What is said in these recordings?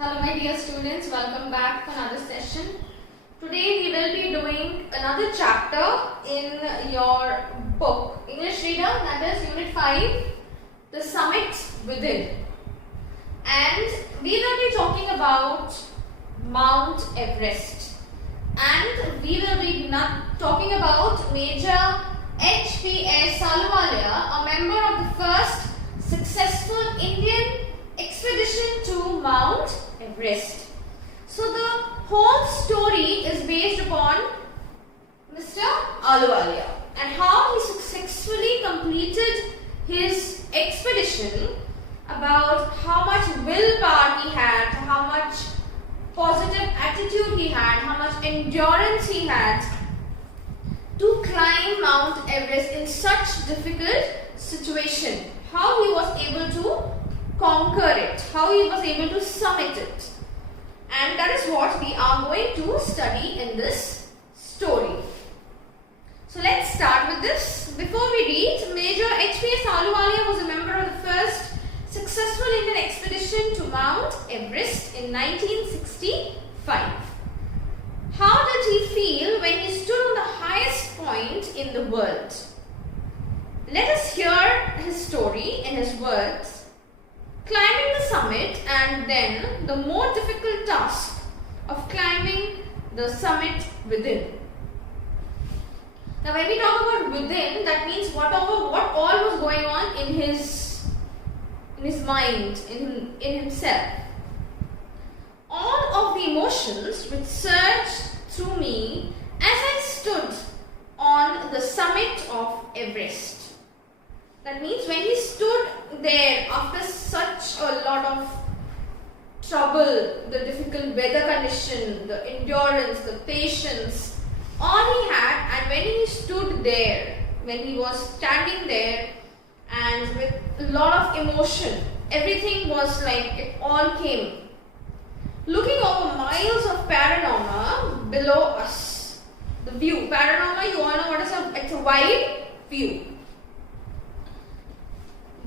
Hello my dear students, welcome back for another session. Today we will be doing another chapter in your book, English Reader, that is Unit 5, The Summit Within. And we will be talking about Mount Everest. And we will be talking about Major H.P.S. Ahluwalia, a member of the first successful Indian expedition to Mount Everest. So the whole story is based upon Mr. Ahluwalia and how he successfully completed his expedition, about how much willpower he had, how much positive attitude he had, how much endurance he had to climb Mount Everest in such difficult situation, how he was able to conquer it, how he was able to summit it. And that is what we are going to study in this story. So let's start with this. Before we read, Major H.P.S. Ahluwalia was a member of the first successful Indian expedition to Mount Everest in 1965. How did he feel when he stood on the highest point in the world? Let us hear his story in his words. Climbing the summit and then the more difficult task of climbing the summit within. Now when we talk about within, that means what all was going on in his mind, in himself. All of the emotions which surged through me as I stood on the summit of Everest. That means when he stood there after such a lot of trouble, the difficult weather condition, the endurance, the patience, all he had, and when he stood there, when he was standing there and with a lot of emotion, everything was like it all came. Looking over miles of panorama below us. The view, panorama, you all know what is it's a wide view.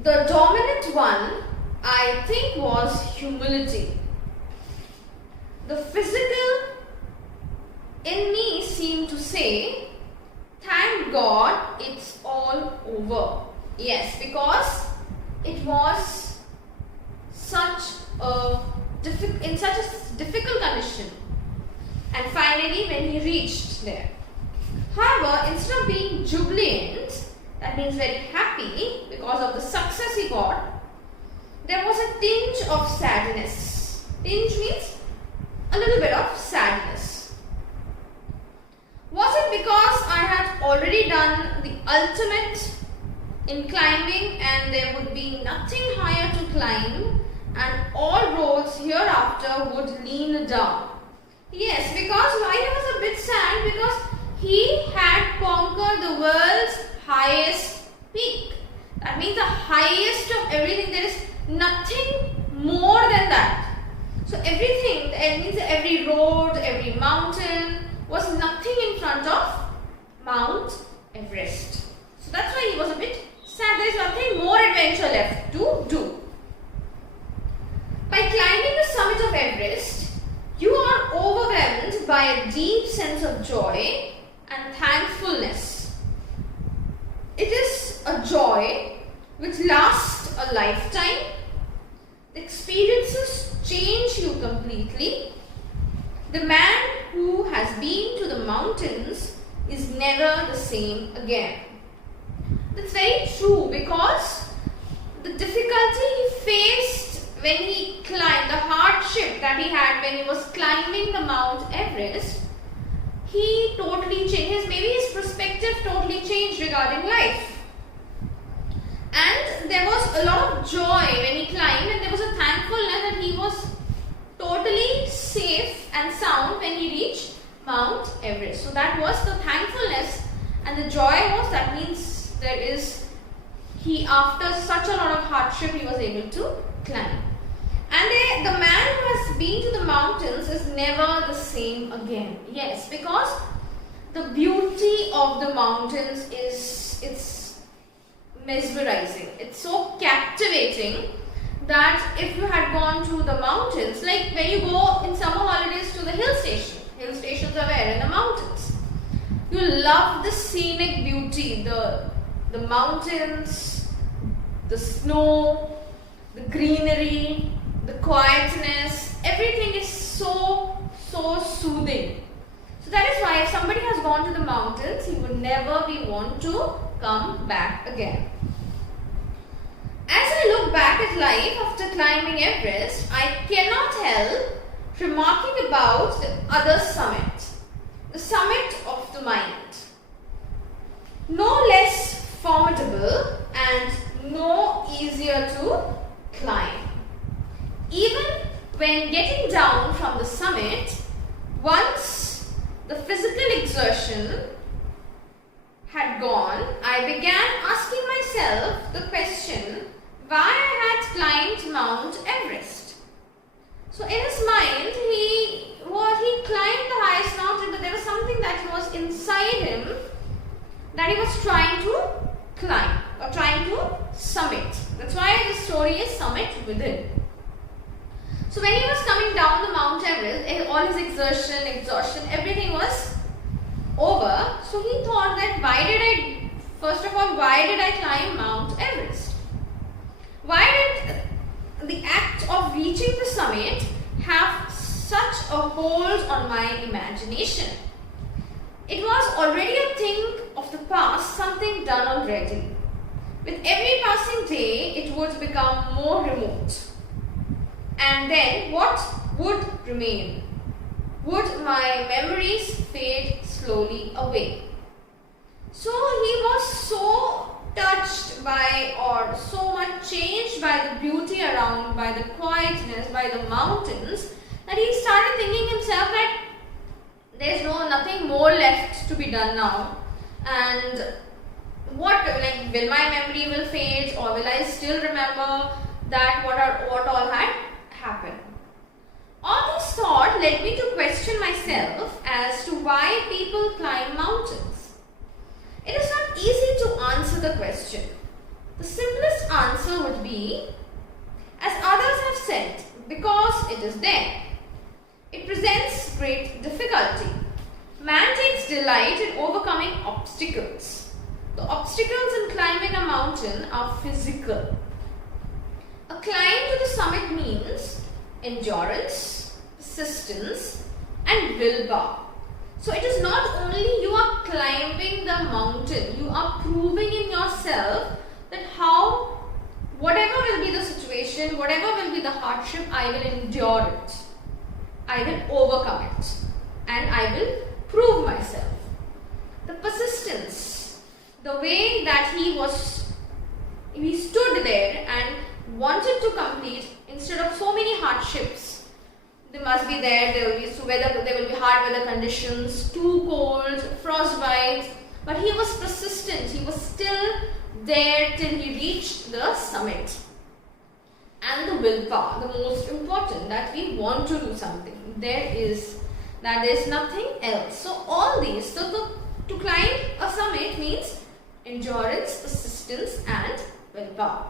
The dominant one, I think, was humility. The physical in me seemed to say, thank God it's all over. Yes, because it was in such a difficult condition. And finally, when he reached there. However, instead of being jubilant, that means very happy because of the success he got, there was a tinge of sadness. Tinge means a little bit of sadness. Was it because I had already done the ultimate in climbing and there would be nothing higher to climb and all roads hereafter would lean down? Yes, because why he was a bit sad? Because he had conquered the world's highest peak. That means the highest of everything. There is nothing more than that. So everything, that means every road, every mountain was nothing in front of Mount Everest. So that's why he was a bit sad. There is nothing more adventure left to do. By climbing the summit of Everest, you are overwhelmed by a deep sense of joy and thankfulness. It is a joy which lasts a lifetime. The experiences change you completely. The man who has been to the mountains is never the same again. That's very true, because the difficulty he faced when he climbed, the hardship that he had when he was climbing the Mount Everest, he totally changed. Maybe his perspective totally changed regarding life. And there was a lot of joy when he climbed, and there was a thankfulness that he was totally safe and sound when he reached Mount Everest. So that was the thankfulness, and the joy was, that means after such a lot of hardship, he was able to climb. And the man who has been to the mountains is never the same again. Yes, because the beauty of the mountains it's mesmerizing. It's so captivating that if you had gone to the mountains, like when you go in summer holidays to the hill stations are where? In the mountains. You love the scenic beauty, the mountains, the snow, the greenery, the quietness, everything is so soothing. So that is why if somebody has gone to the mountains, he would never want to come back again. As I look back at life after climbing Everest, I cannot help remarking about the other summit, the summit of the mind. No less formidable and no easier to climb. Even when getting down from the summit, once the physical exertion had gone, I began asking myself the question why I had climbed Mount Everest. So in his mind, he climbed the highest mountain, but there was something that was inside him that he was trying to climb or trying to summit. That's why the story is Summit Within. So when he was coming down the Mount Everest, all his exhaustion, everything was over. So he thought that why did I climb Mount Everest? Why did the act of reaching the summit have such a hold on my imagination? It was already a thing of the past, something done already. With every passing day, it would become more remote. And then what would remain? Would my memories fade slowly away? So he was so touched by or so much changed by the beauty around, by the quietness, by the mountains, that he started thinking himself that there's nothing more left to be done now, and will my memory will fade, or will I still remember that what all had happened? All this thought led me to question myself as to why people climb mountains. It is not easy to answer the question. The simplest answer would be, as others have said, because it is there. It presents great difficulty. Man takes delight in overcoming obstacles. The obstacles in climbing a mountain are physical. A climb to the summit means endurance, persistence, and willpower. So it is not only you are climbing the mountain, you are proving in yourself that whatever will be the situation, whatever will be the hardship, I will endure it. I will overcome it. And I will prove myself. The persistence, the way that he stood there and wanted to complete instead of so many hardships. There must be there will be hard weather conditions, too cold, frostbite, but he was persistent. He was still there till he reached the summit. And the willpower, the most important, that we want to do something. There is nothing else. So all these, to climb a summit means endurance, persistence, and willpower.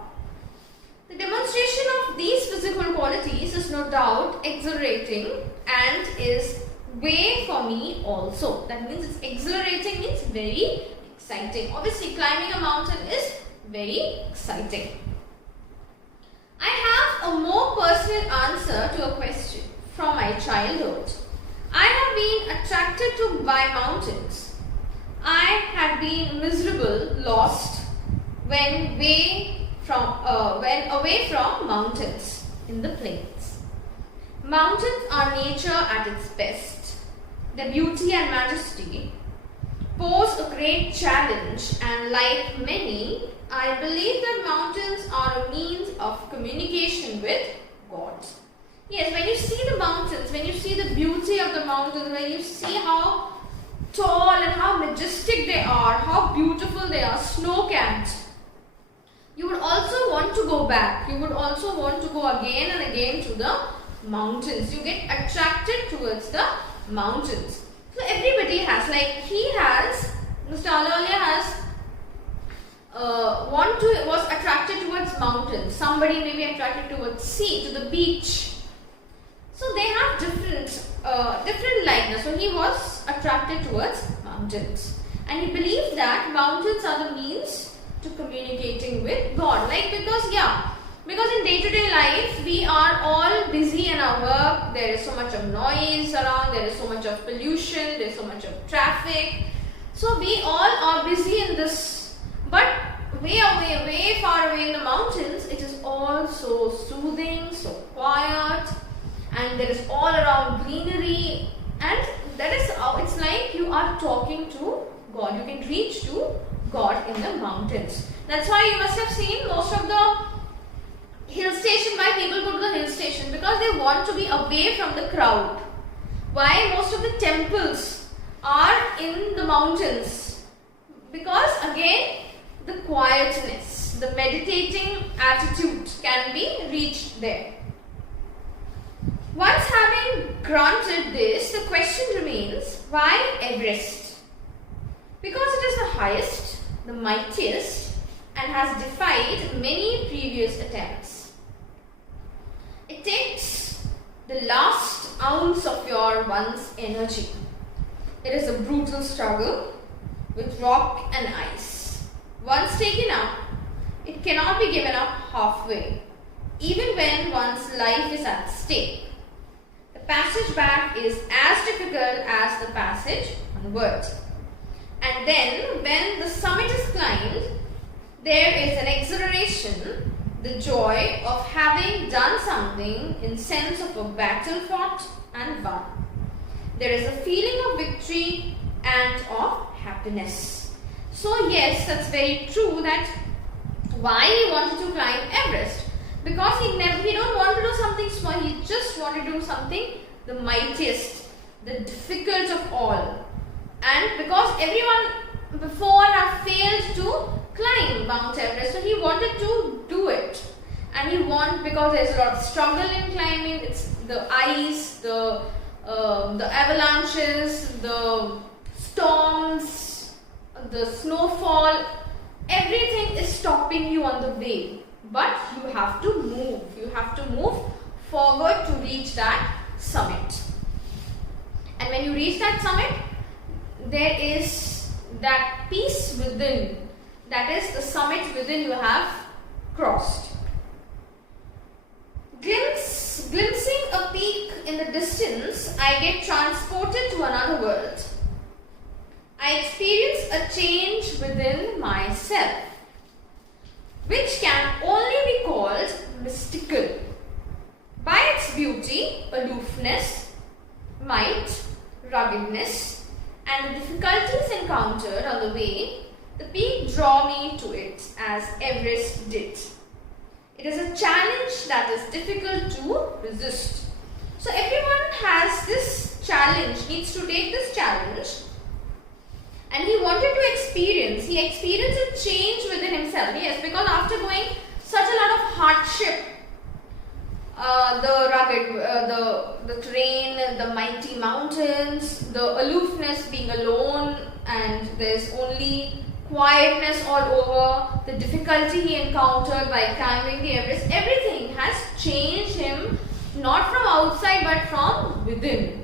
The demonstration of these physical qualities is no doubt exhilarating and is way for me also. That means it's exhilarating, means very exciting. Obviously, climbing a mountain is very exciting. I have a more personal answer to a question from my childhood. I have been attracted by mountains. I had been miserable, lost when away from mountains in the plains. Mountains are nature at its best. Their beauty and majesty pose a great challenge, and like many, I believe that mountains are a means of communication with God. Yes, when you see the mountains, when you see the beauty of the mountains, when you see how tall and how majestic they are, how beautiful they are, snow-capped, you would also want to go back. You would also want to go again and again to the mountains. You get attracted towards the mountains. So everybody has, Mr. Alalia has was attracted towards mountains. Somebody may be attracted towards sea, to the beach. So they have different likeness. So he was attracted towards mountains, and he believed that mountains are the means to communicating with God. Because in day-to-day life we are all busy in our work. There is so much of noise around. There is so much of pollution. There is so much of traffic. So we all are busy in this. But way away, way far away in the mountains, it is all so soothing, so quiet, and there is all around greenery, and that is how it's like you are talking to God. You can reach to God in the mountains. That's why you must have seen most of the hill station. Why people go to the hill station? Because they want to be away from the crowd. Why most of the temples are in the mountains? Because again, the quietness, the meditating attitude can be reached there. Once having granted this, the question remains, why Everest? Because it is the highest, the mightiest, and has defied many previous attempts. It takes the last ounce of your one's energy. It is a brutal struggle with rock and ice. Once taken up, it cannot be given up halfway, even when one's life is at stake. The passage back is as difficult as the passage onward. And then, when the summit is climbed, there is an exhilaration, the joy of having done something in sense of a battle fought and won. There is a feeling of victory and of happiness. So yes, that's very true that why he wanted to climb Everest. Because he don't want to do something small, he just wanted to do something the mightiest, the difficult of all. And because everyone before have failed to climb Mount Everest, so he wanted to do it. And because there's a lot of struggle in climbing, it's the ice, the avalanches, the storms, the snowfall, everything is stopping you on the way. But you have to move. You have to move forward to reach that summit. And when you reach that summit, there is that peace within. That is the summit within you have crossed. Glimpsing a peak in the distance, I get transported to another world. I experience a change within myself, which can only be called mystical. By its beauty, aloofness, might, ruggedness, and the difficulties encountered on the way, the peak draw me to it as Everest did. It is a challenge that is difficult to resist. So everyone has this challenge, needs to take this challenge. And he wanted to experience, he experienced a change within himself. Yes, because after going such a lot of hardship, the rugged, the terrain, the mighty mountains, the aloofness, being alone, and there's only quietness all over, the difficulty he encountered by climbing the Everest, everything has changed him, not from outside but from within.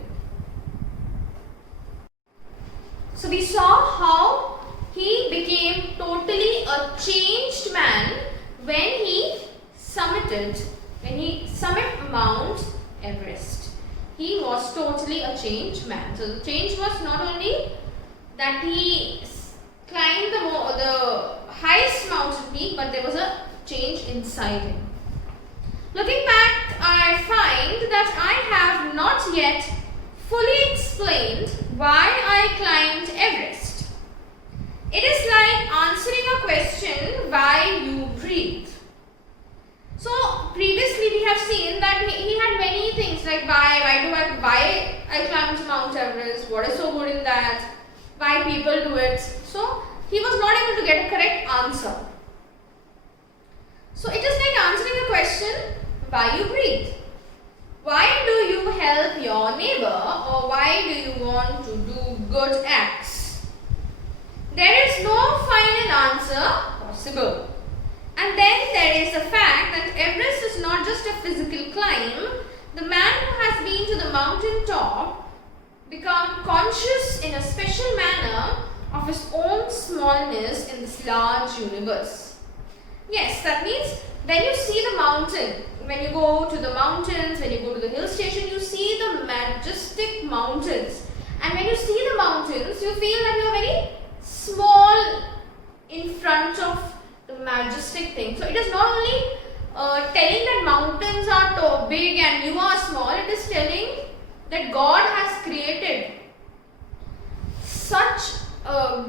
So we saw how he became totally a changed man when he summited Mount Everest. He was totally a changed man. So the change was not only that he climbed the highest mountain peak, but there was a change inside him. Looking back, I find that I have not yet fully explained why I climbed Everest. It is like answering a question, why you breathe. So previously we have seen that he had many things like why I climbed Mount Everest, what is so good in that, why people do it. So he was not able to get a correct answer. So it is like answering a question, why you breathe. Why do you help your neighbor, or why do you want to do good acts? There is no final answer or possible. And then there is the fact that Everest is not just a physical climb. The man who has been to the mountain top become conscious in a special manner of his own smallness in this large universe. Yes, that means when you see the mountain, when you go to the mountains, when you go to the hill station, you see the majestic mountains. And when you see the mountains, you feel that you are very small in front of the majestic thing. So it is not only telling that mountains are big and you are small, it is telling that God has created such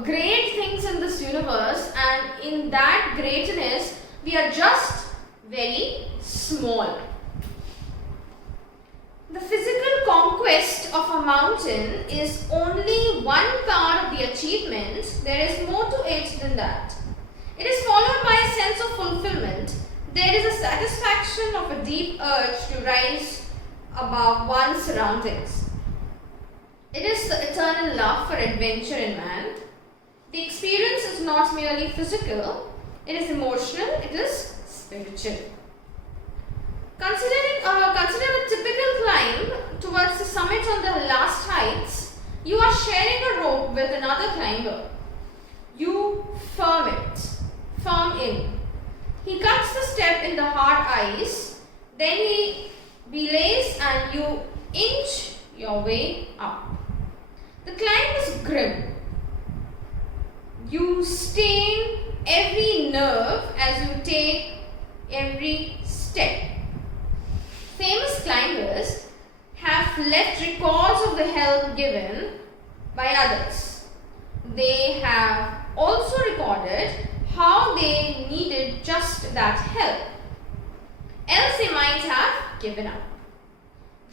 great things in this universe, and in that greatness we are just very small. The physical conquest of a mountain is only one part of the achievement. There is more to it than that. It is followed by a sense of fulfillment. There is a satisfaction of a deep urge to rise above one's surroundings. It is the eternal love for adventure in man. The experience is not merely physical, it is emotional, it is spiritual. Consider a typical climb towards the summit on the last heights. You are sharing a rope with another climber. You firm in. He cuts the step in the hard ice, then he belays and you inch your way up. The climb is grim. You strain every nerve as you take every step. Famous climbers have left records of the help given by others. They have also recorded how they needed just that help, else they might have given up.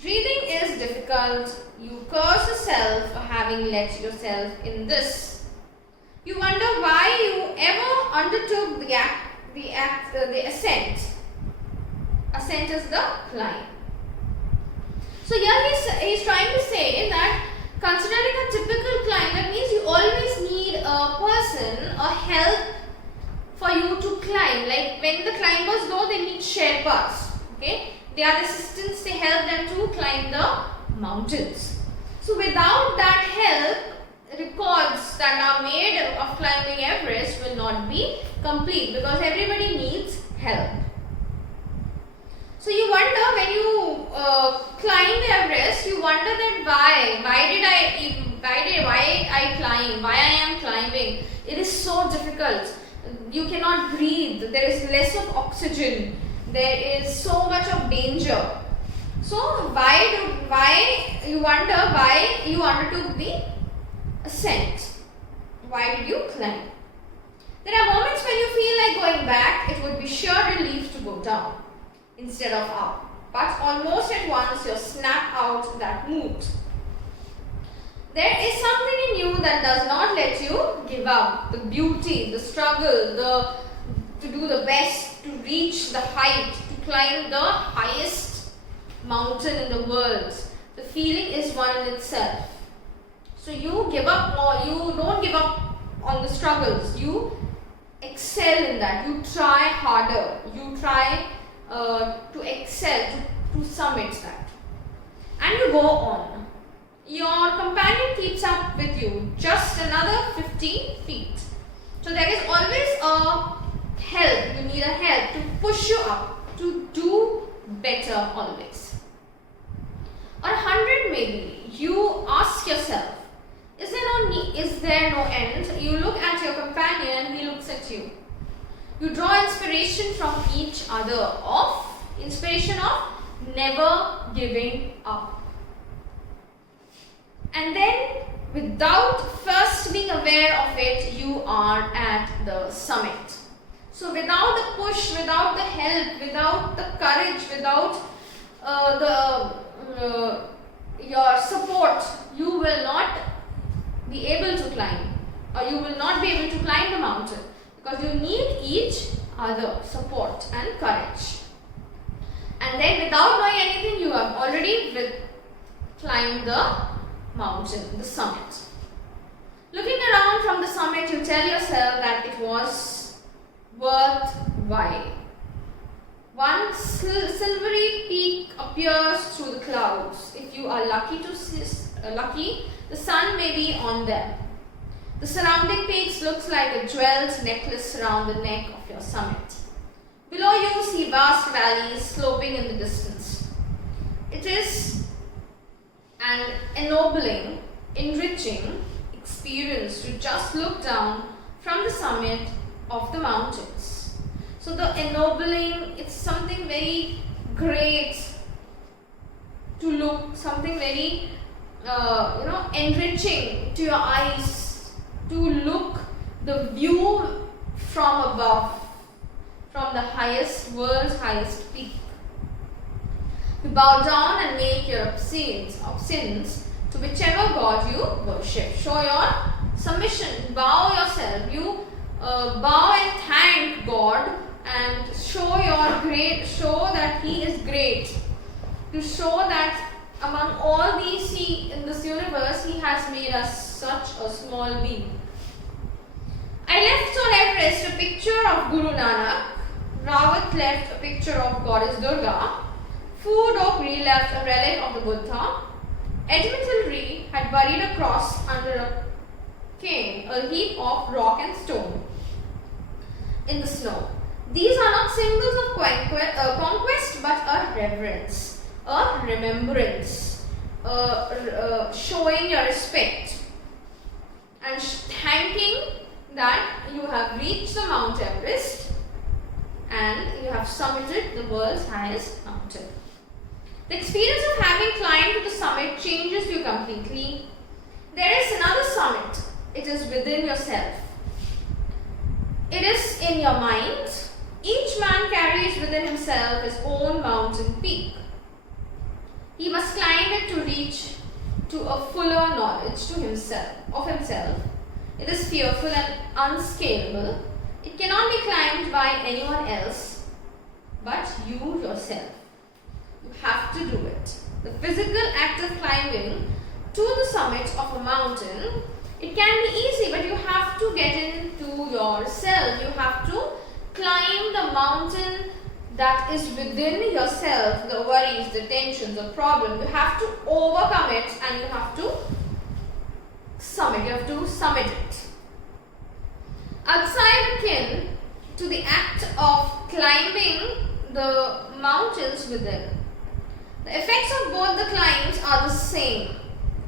Breathing is difficult. You curse yourself for having let yourself in this. You wonder why you ever undertook the ascent. Ascent is the climb. So here he's trying to say that considering a typical climb, that means you always need a person, a help for you to climb. Like when the climbers go, they need Sherpas. Okay, they are assistants. They help them to climb the mountains. So without that help, records that are made of climbing Everest will not be complete because everybody needs help. So you wonder when you climb the Everest, you wonder that why I am climbing. It is so difficult. You cannot breathe. There is less of oxygen. There is so much of danger. So why you undertook the ascent? Why did you climb? There are moments when you feel like going back. It would be sure relief to go down instead of up. But almost at once you snap out that mood. There is something in you that does not let you give up. The beauty, the struggle, to do the best, to reach the height, to climb the highest mountain in the world. The feeling is one in itself. So you give up, or you don't give up on the struggles. You excel in that. You try harder. You try to excel, to summit that. And you go on. Your companion keeps up with you. Just another 15 feet. So there is always a help. You need a help to push you up, to do better always. Or 100 maybe. You ask yourself, is there no end? You look at your companion and he looks at you. You draw inspiration from each other, inspiration of never giving up. And then, without first being aware of it, you are at the summit. So without the push, without the help, without the courage, without your support, you will not be able to climb, or you will not be able to climb the mountain. Because you need each other support and courage. And then without knowing anything, you have already climbed the mountain, the summit. Looking around from the summit, you tell yourself that it was worthwhile. One silvery peak appears through the clouds. If you are lucky, the sun may be on them. The surrounding peaks looks like a jeweled necklace around the neck of your summit. Below you see vast valleys sloping in the distance. It is an ennobling, enriching experience to just look down from the summit of the mountains. So the ennobling, it's something very great to look, something very enriching to your eyes, to look the view from above, from the world's highest peak. You bow down and make your obeisance to whichever god you worship. Show your submission, bow yourself, you bow and thank God and show that He is great. To show that among all these in this universe, He has made us such a small being. I left on Everest a picture of Guru Nanak. Rawat left a picture of Goddess Durga. Food Oaktree left a relic of the Buddha. Edmundton had buried a cross under a cane, a heap of rock and stone in the snow. These are not symbols of conquest but a reverence, a remembrance, showing your respect and thanking that you have reached the Mount Everest and you have summited the world's highest mountain. The experience of having climbed to the summit changes you completely. There is another summit. It is within yourself. It is in your mind. Each man carries within himself his own mountain peak. He must climb it to reach to a fuller knowledge of himself. It is fearful and unscalable. It cannot be climbed by anyone else but you yourself. You have to do it. The physical act of climbing to the summit of a mountain, it can be easy, but you have to get into yourself. You have to climb the mountain that is within yourself, the worries, the tensions, the problem. You have to overcome it and you have to summit it. Outside akin to the act of climbing the mountains within, the effects of both the climbs are the same.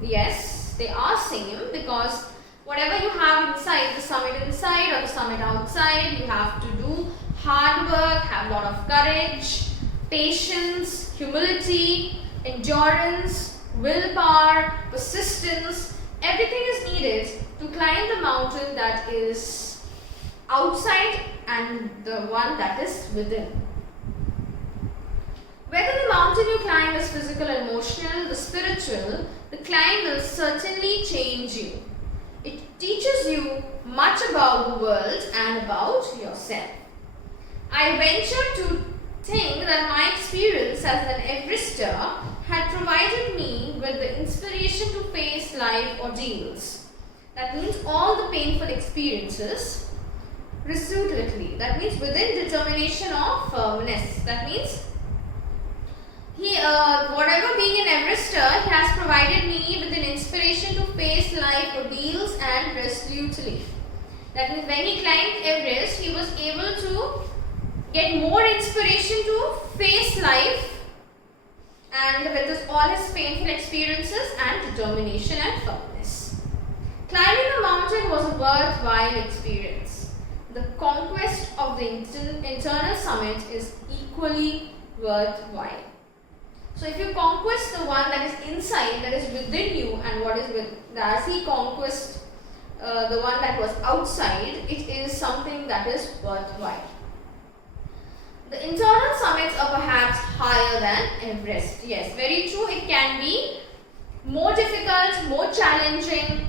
Yes, they are same because whatever you have inside, the summit inside or the summit outside, you have to do hard work, have a lot of courage, patience, humility, endurance, willpower, persistence. Everything is needed to climb the mountain that is outside and the one that is within. Whether the mountain you climb is physical, emotional, the spiritual, the climb will certainly change you. It teaches you much about the world and about yourself. I venture to think that my experience as an Everester had provided me with the inspiration to face life ordeals. That means all the painful experiences resolutely. That means within determination of firmness. That means whatever being an Everester, he has provided me with an inspiration to face life ordeals and resolutely. That means when he climbed Everest, he was able to get more inspiration to face life and with all his painful experiences and determination and firmness. Climbing the mountain was a worthwhile experience. The conquest of the internal summit is equally worthwhile. So if you conquest the one that is inside, that is within you, and what is as he conquest the one that was outside, it is something that is worthwhile. The internal summits are perhaps higher than Everest. Yes, very true. It can be more difficult, more challenging,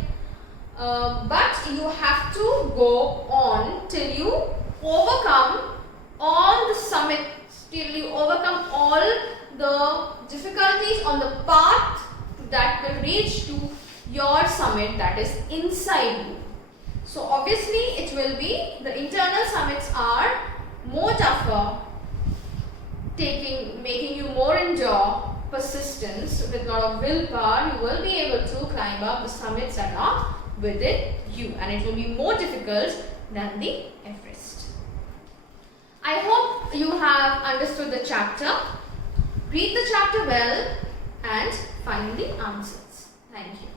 but you have to go on till you overcome all the summits, till you overcome all the difficulties on the path that will reach to your summit that is inside you. So obviously it will be, the internal summits are more tougher, making you more endure, persistence, with a lot of willpower. You will be able to climb up the summits that are within you, and it will be more difficult than the Everest. I hope you have understood the chapter. Read the chapter well and find the answers. Thank you.